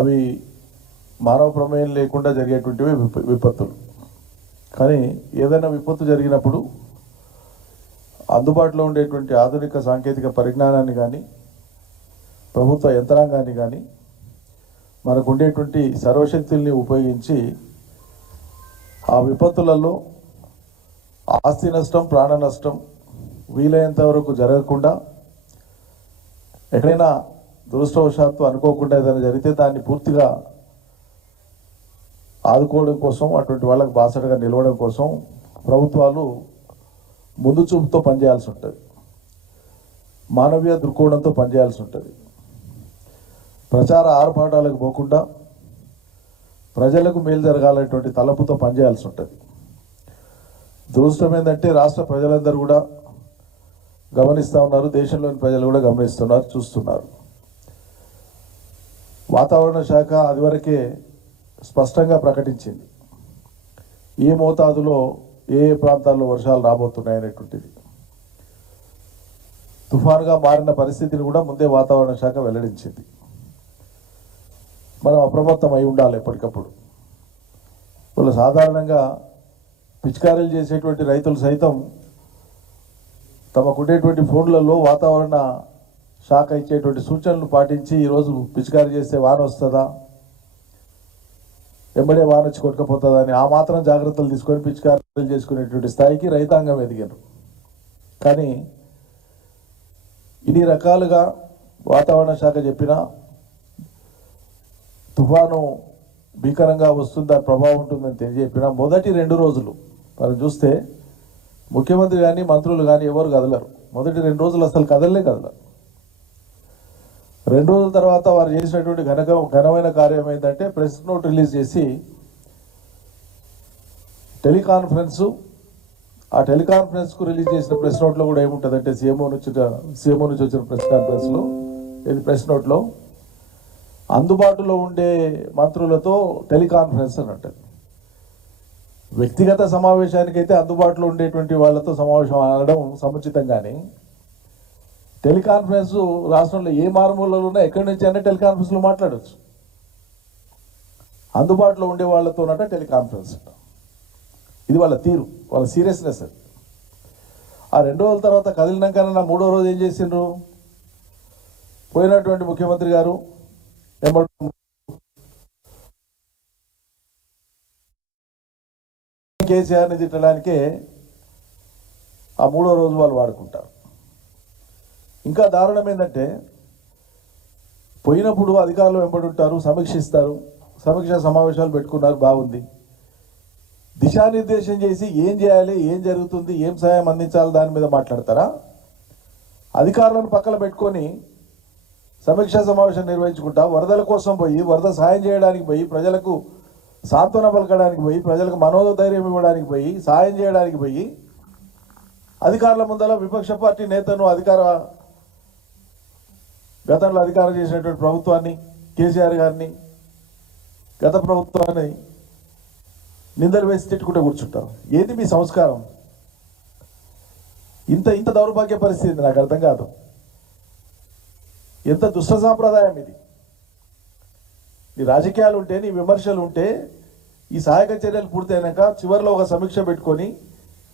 అవి మానవ ప్రమేయం లేకుండా జరిగేటువంటివి విపత్తులు. కానీ ఏదైనా విపత్తు జరిగినప్పుడు అందుబాటులో ఉండేటువంటి ఆధునిక సాంకేతిక పరిజ్ఞానాన్ని కానీ ప్రభుత్వ యంత్రాంగాన్ని కానీ మనకు ఉండేటువంటి సర్వశక్తుల్ని ఉపయోగించి ఆ విపత్తులలో ఆస్తి నష్టం, ప్రాణ నష్టం వీలైనంత వరకు జరగకుండా, ఎక్కడైనా దురదృష్టవశాత్తు అనుకోకుండా ఏదైనా జరిగితే దాన్ని పూర్తిగా ఆదుకోవడం కోసం, అటువంటి వాళ్ళకు బాసటగా నిలవడం కోసం ప్రభుత్వాలు ముందు చూపుతో పనిచేయాల్సి ఉంటుంది, మానవీయ దృక్కోణంతో పనిచేయాల్సి ఉంటుంది. ప్రచార ఆర్భాటాలకు పోకుండా ప్రజలకు మేలు జరగాలనేటువంటి తలపుతో పనిచేయాల్సి ఉంటుంది. దురదృష్టం ఏంటంటే రాష్ట్ర ప్రజలందరూ కూడా గమనిస్తూ ఉన్నారు, దేశంలోని ప్రజలు కూడా గమనిస్తున్నారు, చూస్తున్నారు. వాతావరణ శాఖ అదివరకే స్పష్టంగా ప్రకటించింది ఏ మోతాదులో ఏ ప్రాంతాల్లో వర్షాలు రాబోతున్నాయనేటువంటిది. తుఫానుగా మారిన పరిస్థితిని కూడా ముందే వాతావరణ శాఖ వెల్లడించింది. మనం అప్రమత్తం అయి ఉండాలి ఎప్పటికప్పుడు. వాళ్ళు సాధారణంగా పిచికారీలు చేసేటువంటి రైతులు సైతం తమకుండేటువంటి ఫోన్లలో వాతావరణ శాఖ ఇచ్చేటువంటి సూచనలు పాటించి ఈరోజు పిచికారీ చేస్తే వాన వస్తుందా, వెంబడే వాన వచ్చి కొట్టుకపోతుందా అని ఆ మాత్రం జాగ్రత్తలు తీసుకొని పిచికారీలు చేసుకునేటువంటి స్థాయికి రైతాంగం ఎదిగారు. కానీ ఇన్ని రకాలుగా వాతావరణ శాఖ చెప్పినా తుఫాను భీకరంగా వస్తుంది, దాని ప్రభావం ఉంటుందని తెలియజెప్పినా మొదటి 2 రోజులు మనం చూస్తే ముఖ్యమంత్రి కానీ మంత్రులు కానీ ఎవరు కదలరు. మొదటి 2 రోజులు అసలు కదలరు. 2 రోజుల తర్వాత వారు చేసినటువంటి ఘనమైన కార్యం ఏంటంటే ప్రెస్ నోట్ రిలీజ్ చేసి టెలికాన్ఫరెన్సు, ఆ టెలికాన్ఫరెన్స్కు రిలీజ్ చేసిన ప్రెస్ నోట్లో కూడా ఏముంటుందంటే సీఎంఓ నుంచి వచ్చిన ప్రెస్ కాన్ఫరెన్స్లో ప్రెస్ నోట్లో అందుబాటులో ఉండే మంత్రులతో టెలికాన్ఫరెన్స్ అని అంటారు. వ్యక్తిగత సమావేశానికైతే అందుబాటులో ఉండేటువంటి వాళ్ళతో సమావేశం అనడం సముచితం. కానీ టెలికాన్ఫరెన్స్ రాష్ట్రంలో ఏ మారుమూలలో ఉన్నా ఎక్కడి నుంచి అయినా టెలికాన్ఫరెన్స్లో మాట్లాడవచ్చు. అందుబాటులో ఉండే వాళ్ళతోనట టెలికాన్ఫరెన్స్. ఇది వాళ్ళ తీరు, వాళ్ళ సీరియస్నెస్. అది ఆ 2 రోజుల తర్వాత కదిలినాకన్నా 3వ రోజు ఏం చేసిండ్రు, పోయినటువంటి ముఖ్యమంత్రి గారు కేసీఆర్ని తిట్టడానికే ఆ 3వ రోజు వాళ్ళు వాడుకుంటారు. ఇంకా దారుణం ఏంటంటే పోయినప్పుడు అధికారులు వెంబడుంటారు, సమీక్షిస్తారు, సమీక్షా సమావేశాలు పెట్టుకున్నారు, బాగుంది. దిశానిర్దేశం చేసి ఏం చేయాలి, ఏం జరుగుతుంది, ఏం సహాయం అందించాలి దాని మీద మాట్లాడతారా? అధికారులను పక్కన పెట్టుకొని సమీక్షా సమావేశం నిర్వహించుకుంటా వరదల కోసం పోయి, వరద సహాయం చేయడానికి పోయి, ప్రజలకు సాంత్వన పలకడానికి పోయి, ప్రజలకు మనోధైర్యం ఇవ్వడానికి పోయి, సహాయం చేయడానికి పోయి, అధికారుల ముందర విపక్ష పార్టీ నేతను గతంలో అధికారం చేసినటువంటి ప్రభుత్వాన్ని, కేసీఆర్ గారిని, గత ప్రభుత్వాన్ని నిందలు వేసి తిట్టుకుంటూ కూర్చుంటారు. ఏది మీ సంస్కారం? ఇంత దౌర్భాగ్య పరిస్థితి నాకు అర్థం కాదు. ఎంత దుష్ట సాంప్రదాయం ఇది. నీ రాజకీయాలు ఉంటే, నీ విమర్శలు ఉంటే, ఈ సహాయక చర్యలు పూర్తయినాక చివరిలో ఒక సమీక్ష పెట్టుకొని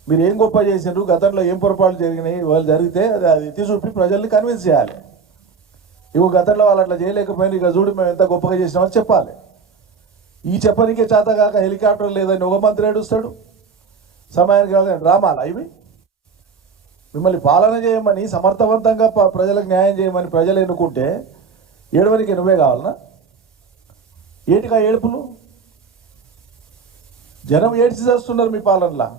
మీరు ఏం గొప్ప చేసిండ్రు, గతంలో ఏం పొరపాట్లు జరిగినాయి, వాళ్ళు జరిగితే అది ఎత్తి చూపి ప్రజల్ని కన్విన్స్ చేయాలి. ఇవి గతంలో వాళ్ళు అట్లా చేయలేకపోయినా ఇక చూడు మేము ఎంత గొప్పగా చేసినామని చెప్పాలి. ఈ చెప్పనికే చేతగాక హెలికాప్టర్ లేదని ఒక మంత్రి ఏడుస్తాడు, సమయానికి రాలేదని డ్రామాలా ఇవి? మిమ్మల్ని పాలన చేయమని, సమర్థవంతంగా ప్రజలకు న్యాయం చేయమని ప్రజలు ఎన్నుకుంటే ఏడవనికి నువ్వే కావాలనా? ఏటికా ఏడుపులు? జనం ఏడ్చి చేస్తున్నారు మీ పాలనలా.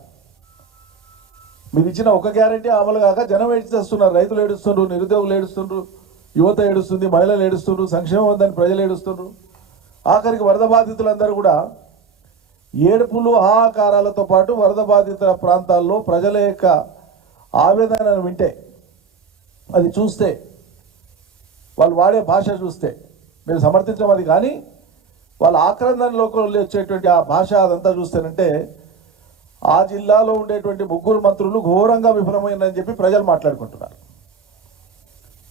మీరు ఇచ్చిన ఒక గ్యారెంటీ అమలు కాక జనం ఏడ్చి చేస్తున్నారు. రైతులు ఏడుస్తుండ్రు, నిరుద్యోగులు ఏడుస్తుండ్రు, యువత ఏడుస్తుంది, మహిళలు ఏడుస్తుండ్రు, సంక్షేమం ఉందని ప్రజలు ఏడుస్తుండ్రు. ఆఖరికి వరద బాధితులందరూ కూడా ఏడుపులు, ఆహాకారాలతో పాటు వరద బాధిత ప్రాంతాల్లో ప్రజల యొక్క ఆవేదనను వింటే, అది చూస్తే, వాళ్ళు వాడే భాష చూస్తే మీరు సమర్థించడం అది. కానీ వాళ్ళ ఆక్రందనలోకి వచ్చేటువంటి ఆ భాష అదంతా చూస్తేనంటే ఆ జిల్లాలో ఉండేటువంటి 3 మంత్రులు ఘోరంగా విఫలమైందని చెప్పి ప్రజలు మాట్లాడుకుంటున్నారు.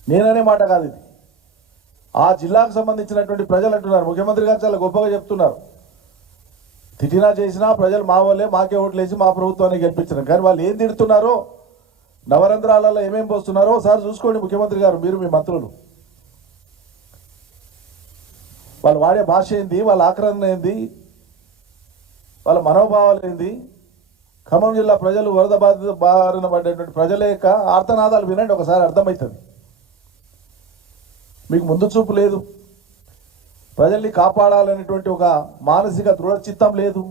నేననే మాట కాదు ఇది. ఆ జిల్లాకు సంబంధించినటువంటి ప్రజలు అంటున్నారు, ముఖ్యమంత్రి గారు చాలా గొప్పగా చెప్తున్నారు, తిట్టినా చేసినా ప్రజలు మా వాళ్ళే, మాకే ఓట్లేసి మా ప్రభుత్వాన్ని గెలిపించారు. కానీ వాళ్ళు ఏం తిడుతున్నారో, నవరంధ్రాలలో ఏమేం పోస్తున్నారో ఒకసారి చూసుకోండి ముఖ్యమంత్రి గారు, మీరు మీ మంత్రులు. వాళ్ళు వాడే భాష ఏంది, వాళ్ళ ఆక్రమణ ఏంది, వాళ్ళ మనోభావాలు ఏంది. ఖమ్మం జిల్లా ప్రజలు వరద బారిన పడేటువంటి ప్రజల యొక్క ఆర్తనాదాలు వినండి, ఒకసారి అర్థమవుతుంది. మీకు ముందు చూపు లేదు, ప్రజల్ని కాపాడాలనేటువంటి ఒక మానసిక దృఢ చిత్తం లేదు.